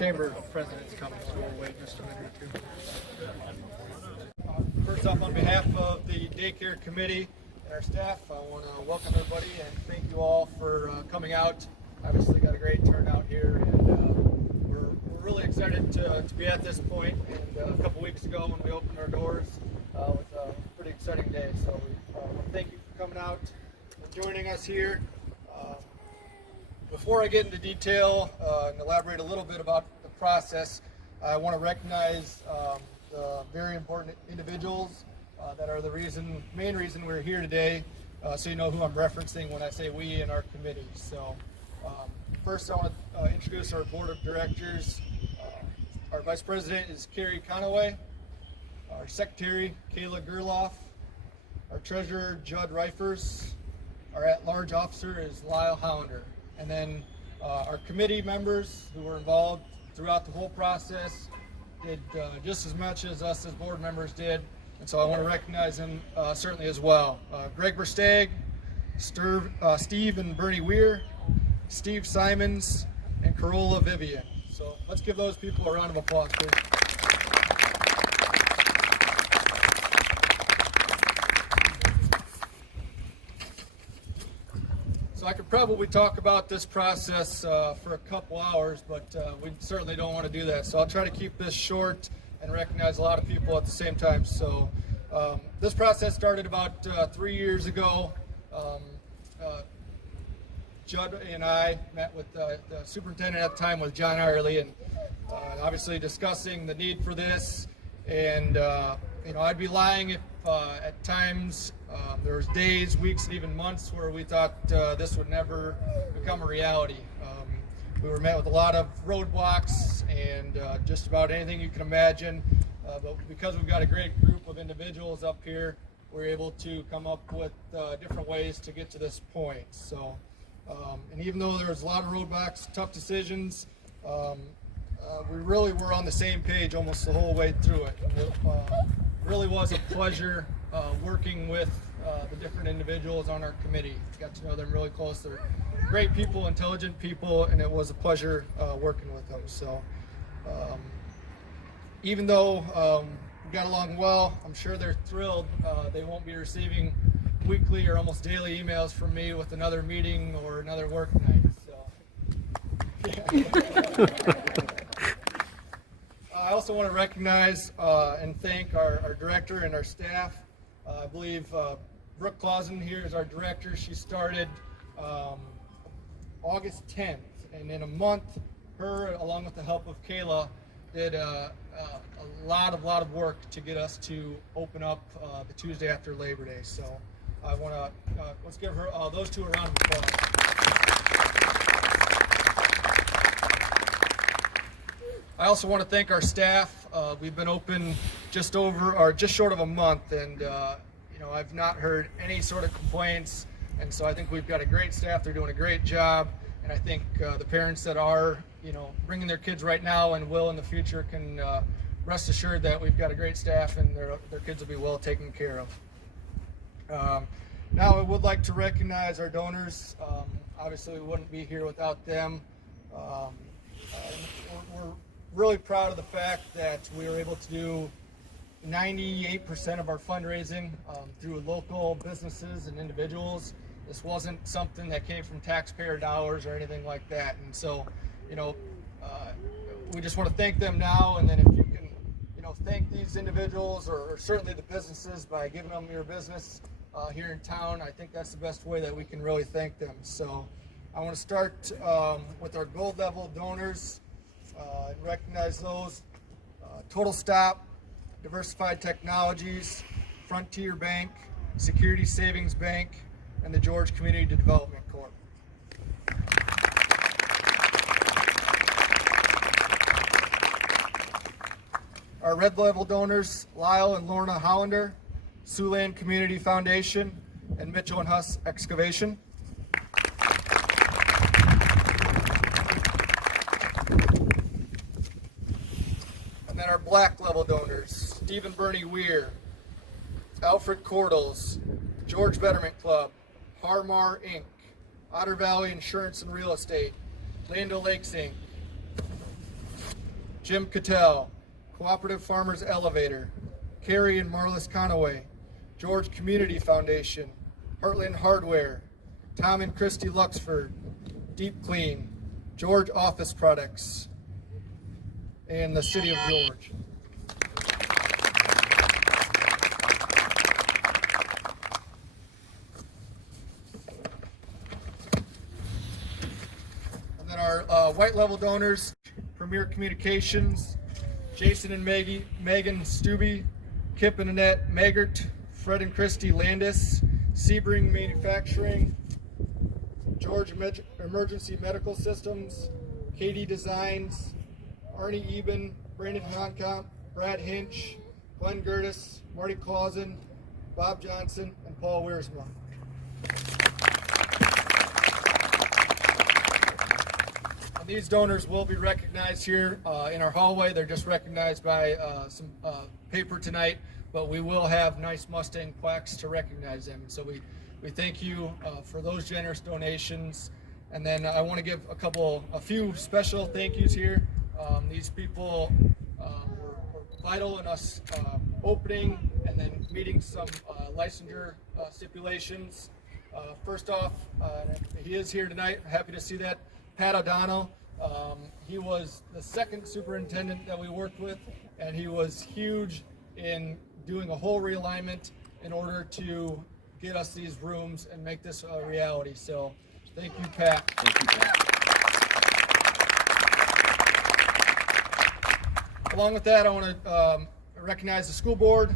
chamber president's coming, so we'll wait just a minute or two. First off, on behalf of the daycare committee and our staff, I want to welcome everybody and thank you all for coming out. Obviously got a great turnout here, and we're really excited to be at this point. And a couple weeks ago when we opened our doors, it was a pretty exciting day. So we thank you for coming out and joining us here. Before I get into detail and elaborate a little bit about the process, I want to recognize the very important individuals that are the main reason we're here today, so you know who I'm referencing when I say we in our committee. So first I want to introduce our board of directors. Our vice president is Carrie Conaway, our secretary Kayla Gerloff, our treasurer Judd Reifers, our at-large officer is Lyle Hollander, and then our committee members who were involved throughout the whole process did just as much as us as board members did, and so I want to recognize them certainly as well. Greg Versteg, Steve and Bernie Weir, Steve Simons, and Carola Vivian. So let's give those people a round of applause, please. So I could probably talk about this process for a couple hours, but we certainly don't want to do that. So I'll try to keep this short and recognize a lot of people at the same time. So this process started about 3 years ago. Judd and I met with the superintendent at the time, with John Irely, and obviously discussing the need for this. And I'd be lying if at times there was days, weeks, and even months where we thought this would never become a reality. We were met with a lot of roadblocks and just about anything you can imagine. But because we've got a great group of individuals up here, we're able to come up with different ways to get to this point. So, and even though there was a lot of roadblocks, tough decisions, we really were on the same page almost the whole way through it. It really was a pleasure working with the different individuals on our committee. Got to know them really close. They're great people, intelligent people, and it was a pleasure working with them. So even though we got along well, I'm sure they're thrilled they won't be receiving weekly or almost daily emails from me with another meeting or another work night. So yeah. I also want to recognize and thank our director and our staff. I believe Brooke Clausen here is our director. She started August 10th, and in a month, her, along with the help of Kayla, did a lot of work to get us to open up the Tuesday after Labor Day. So I want to let's give her those two a round of applause. I also want to thank our staff. We've been open just short of a month, and I've not heard any sort of complaints. And so I think we've got a great staff. They're doing a great job, and I think the parents that are bringing their kids right now and will in the future can rest assured that we've got a great staff and their kids will be well taken care of. Now I would like to recognize our donors. Obviously we wouldn't be here without them. We're really proud of the fact that we were able to do 98% of our fundraising through local businesses and individuals. This wasn't something that came from taxpayer dollars or anything like that. And so, we just want to thank them now, and then if you can, thank these individuals or certainly the businesses by giving them your business here in town, I think that's the best way that we can really thank them. So I want to start with our gold level donors and recognize those. Total Stop, Diversified Technologies, Frontier Bank, Security Savings Bank, and the George Community Development Corp. Our red level donors, Lyle and Lorna Hollander, Siouxland Community Foundation, and Mitchell and Huss Excavation. And then our black level donors, Steve and Bernie Weir, Alfred Cordles, George Betterment Club, Harmar Inc., Otter Valley Insurance and Real Estate, Land O'Lakes Inc., Jim Cattell, Cooperative Farmers Elevator, Carrie and Marlis Conaway, George Community Foundation, Heartland Hardware, Tom and Christy Luxford, Deep Clean, George Office Products, and the City of George. And then our white level donors, Premier Communications, Jason and Megan Stubbe, Kip and Annette Magert, Fred and Christy Landis, Sebring Manufacturing, George Emergency Medical Systems, Katie Designs, Arnie Eben, Brandon Honkamp, Brad Hinch, Glenn Gertis, Marty Clausen, Bob Johnson, and Paul Wiersma. And these donors will be recognized here in our hallway. They're just recognized by some paper tonight, but we will have nice Mustang plaques to recognize them. So we thank you for those generous donations. And then I want to give a few special thank yous here. These people were vital in us opening and then meeting some licensure stipulations. First off, he is here tonight. Happy to see that. Pat O'Donnell. He was the second superintendent that we worked with, and he was huge in doing a whole realignment in order to get us these rooms and make this a reality. So thank you, Pat. Thank you, Pat. Along with that, I want to recognize the school board.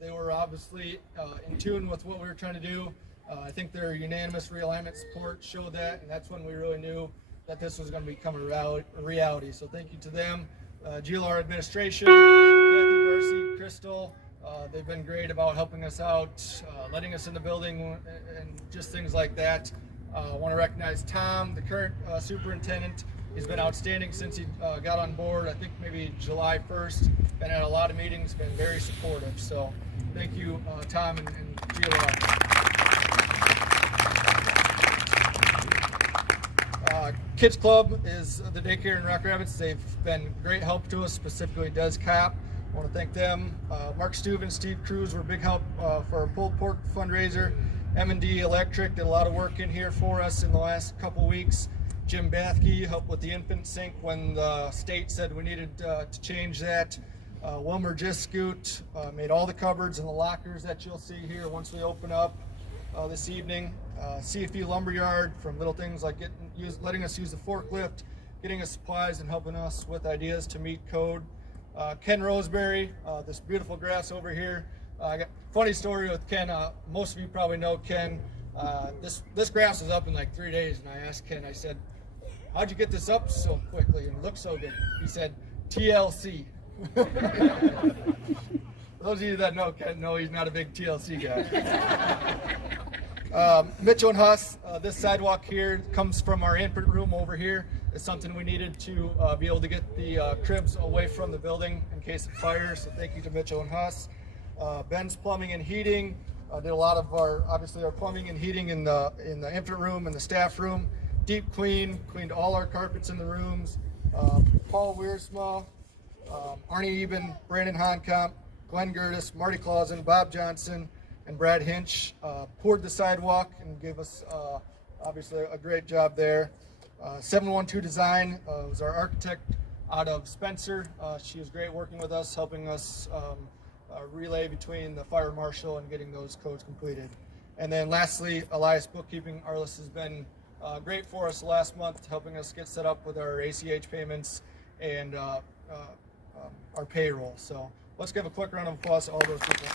They were obviously in tune with what we were trying to do. I think their unanimous realignment support showed that, and that's when we really knew that this was going to become a reality. So thank you to them. GLR administration, Kathy, Darcy, Crystal, they've been great about helping us out, letting us in the building, and just things like that. I want to recognize Tom, the current superintendent. He's been outstanding since he got on board, I think maybe July 1st. Been at a lot of meetings, been very supportive. So thank you, Tom and GLR. Kids Club is the daycare in Rock Rapids. They've been great help to us, specifically Des Cop. I want to thank them. Mark Steuben, Steve Cruz were a big help for our pulled pork fundraiser. M&D Electric did a lot of work in here for us in the last couple weeks. Jim Bathke helped with the infant sink when the state said we needed to change that. Wilmer Giscoot made all the cupboards and the lockers that you'll see here once we open up this evening. CFE Lumberyard, from little things like letting us use the forklift, getting us supplies and helping us with ideas to meet code. Ken Roseberry, this beautiful grass over here. I got a funny story with Ken. Most of you probably know Ken. This grass was up in like 3 days, and I asked Ken, I said, how'd you get this up so quickly and look so good? He said, TLC. For those of you that know Ken, know he's not a big TLC guy. Mitchell and Huss, this sidewalk here comes from our infant room over here. It's something we needed to be able to get the cribs away from the building in case of fire, so thank you to Mitchell and Huss. Ben's Plumbing and Heating did a lot of our plumbing and heating in the infant room and the staff room. Deep Clean cleaned all our carpets in the rooms. Paul Wiersma, Arnie Eben, Brandon Honkamp, Glenn Gertis, Marty Clausen, Bob Johnson, and Brad Hinch poured the sidewalk and gave us obviously a great job there. 712 Design was our architect out of Spencer. She was great working with us, helping us relay between the fire marshal and getting those codes completed. And then lastly, Elias Bookkeeping. Arliss has been great for us last month, helping us get set up with our ACH payments and our payroll. So let's give a quick round of applause to all those people.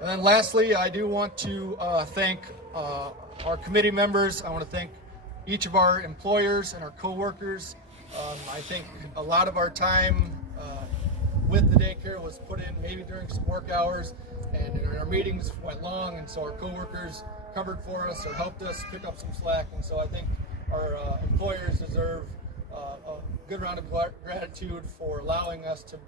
And then lastly, I do want to thank our committee members. I want to thank each of our employers and our co-workers. I think a lot of our time with the daycare was put in maybe during some work hours, and our meetings went long, and so our co-workers covered for us or helped us pick up some slack. And so I think our employers deserve a good round of gratitude for allowing us to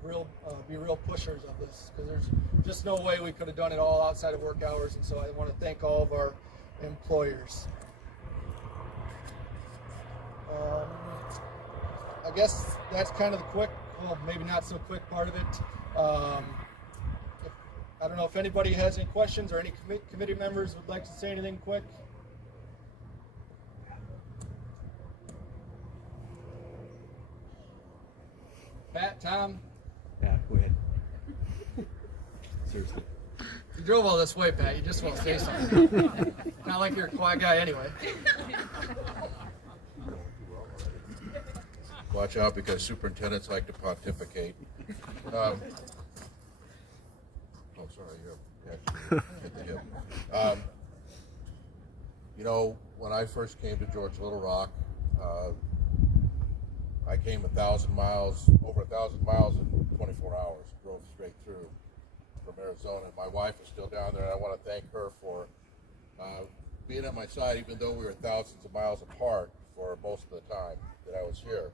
be real pushers of this, because there's just no way we could have done it all outside of work hours, and so I want to thank all of our employers. I guess that's kind of the quick, well, maybe not so quick part of it. I don't know if anybody has any questions or any committee members would like to say anything quick. Pat, Tom? Yeah, go ahead. Seriously. You drove all this way, Pat. You just want to say something. Not like you're a quiet guy anyway. Watch out, because superintendents like to pontificate. Oh, sorry, you actually hit the hip. You know, when I first came to George Little Rock, I came 1,000 miles, over 1,000 miles in 24 hours, drove straight through from Arizona. My wife is still down there, and I want to thank her for being at my side, even though we were thousands of miles apart for most of the time that I was here.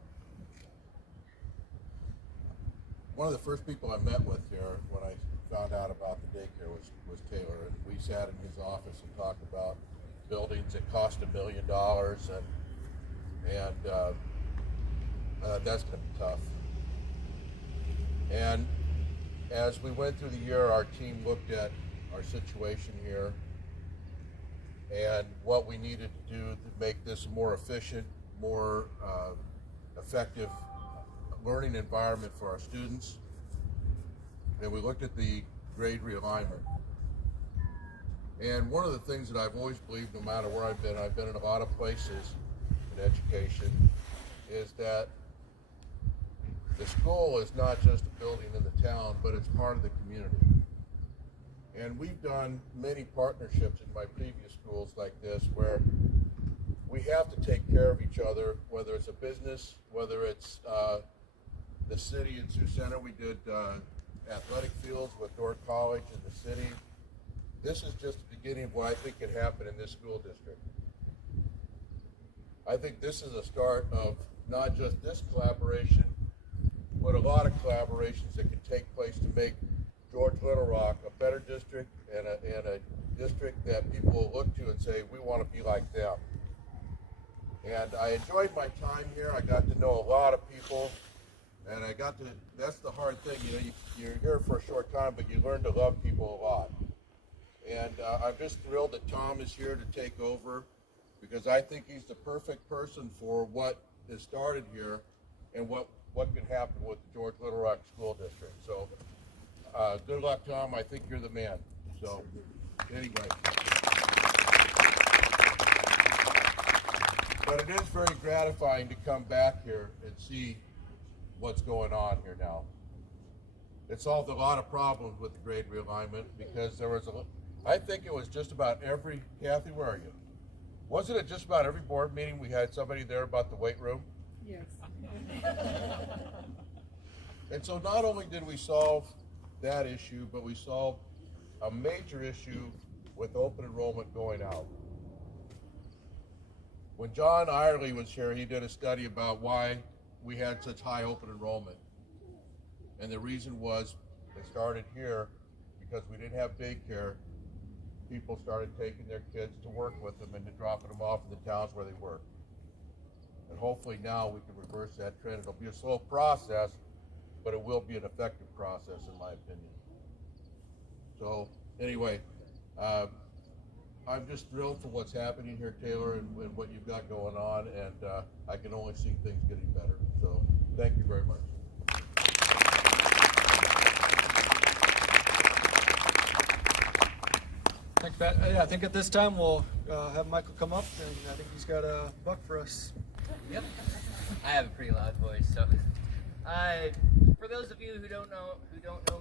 One of the first people I met with here when I found out about the daycare was Taylor, and we sat in his office and talked about buildings that cost $1 million, and that's going to be tough. And as we went through the year, our team looked at our situation here and what we needed to do to make this a more efficient, more effective learning environment for our students. And we looked at the grade realignment. And one of the things that I've always believed, no matter where I've been in a lot of places in education, is that the school is not just a building in the town, but it's part of the community. And we've done many partnerships in my previous schools like this, where we have to take care of each other, whether it's a business, whether it's the city in Sioux Center. We did athletic fields with Dordt College in the city. This is just the beginning of what I think can happen in this school district. I think this is a start of not just this collaboration, but a lot of collaborations that can take place to make George Little Rock a better district, and a district that people will look to and say, we want to be like them. And I enjoyed my time here. I got to know a lot of people, and that's the hard thing, you know, you're here for a short time, but you learn to love people a lot. And I'm just thrilled that Tom is here to take over, because I think he's the perfect person for what has started here and what can happen with the George Little Rock School District. So good luck, Tom. I think you're the man. So anyway. But it is very gratifying to come back here and see what's going on here now. It solved a lot of problems with the grade realignment, because there was I think it was just about every, Kathy, where are you? Wasn't it just about every board meeting we had somebody there about the weight room? Yes. And so not only did we solve that issue, but we solved a major issue with open enrollment going out. When John Irely was here, he did a study about why we had such high open enrollment. And the reason was, it started here because we didn't have daycare. People started taking their kids to work with them and to dropping them off in the towns where they work. And hopefully now we can reverse that trend. It'll be a slow process, but it will be an effective process, in my opinion. So anyway, I'm just thrilled for what's happening here, Taylor, and what you've got going on, and I can only see things getting better. So thank you very much. Thanks, Pat. Yeah, I think at this time we'll have Michael come up, and I think he's got a buck for us. Yep. I have a pretty loud voice, so. For those of you who don't know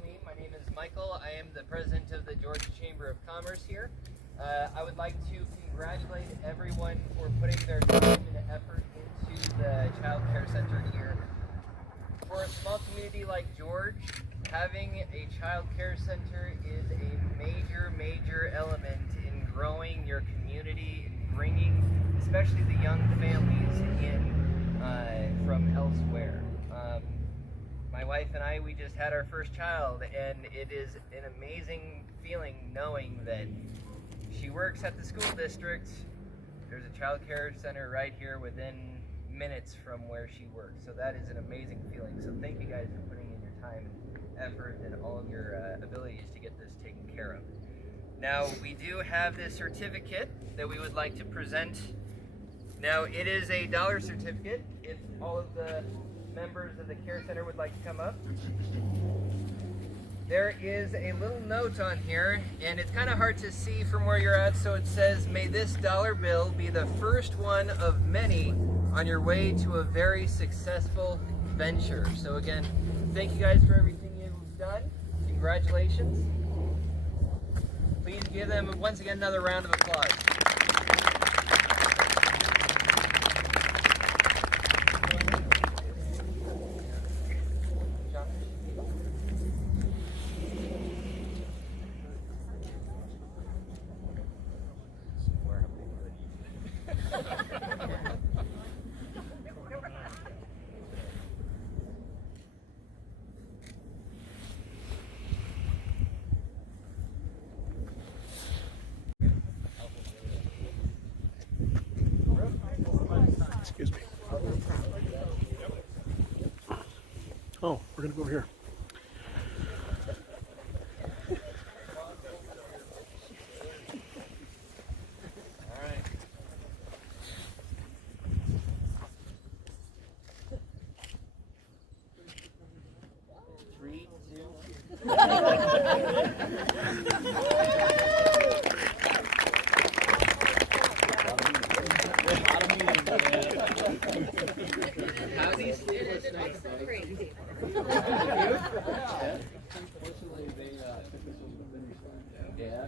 me, my name is Michael. I am the president of the Georgia Chamber of Commerce here. I would like to congratulate everyone for putting their time and effort into the child care center here. For a small community like George, having a child care center is a major element in growing your community, and bringing especially the young families in from elsewhere. My wife and I, we just had our first child, and it is an amazing feeling knowing that she works at the school district. There's a child care center right here within minutes from where she works. So that is an amazing feeling. So thank you guys for putting in your time and effort and all of your abilities to get this taken care of. Now, we do have this certificate that we would like to present. Now, it is a dollar certificate. If all of the members of the care center would like to come up. There is a little note on here, and it's kind of hard to see from where you're at, so it says, "May this dollar bill be the first one of many on your way to a very successful venture." So again, thank you guys for everything you've done. Congratulations. Please give them, once again, another round of applause. Excuse me. Oh, we're gonna go over here. All right. 3, 2. How's he still crazy? Yeah.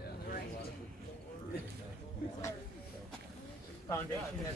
Foundation has